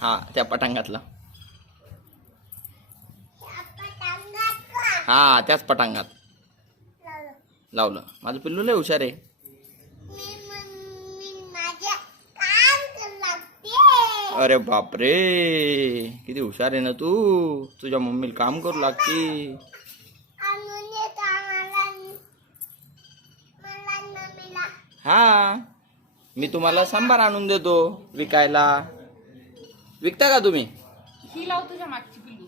हा त्या पटांगातला. हा त्याच पटांगात लावलं. माझं पिल्लू लय हुशार आहे. अरे बापरे, किती हुशार आहे ना तू. तुझ्या मम्मीला काम करू लागती. हा मी तुम्हाला सांबार आणून देतो विकायला. विकता का तुम्ही? ही लाव तुझ्या मागची पिल्लू.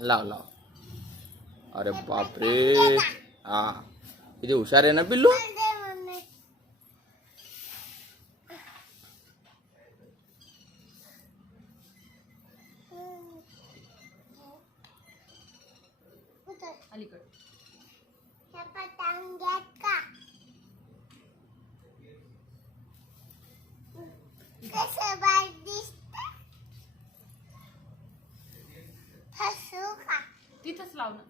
लाव लाव. अरे बापरे, हा किती हुशार आहे ना पिल्लू. अलीकडे तिथंच लाव ना.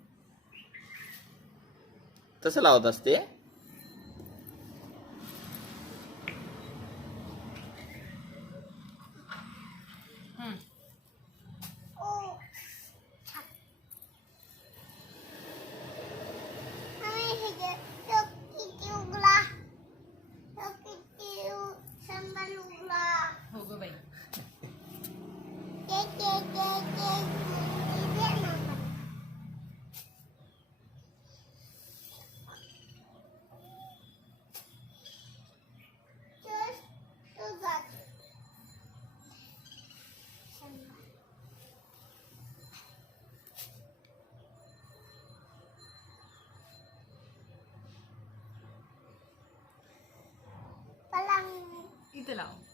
तसं लावत असते. हो ग बाई. इथे लाव.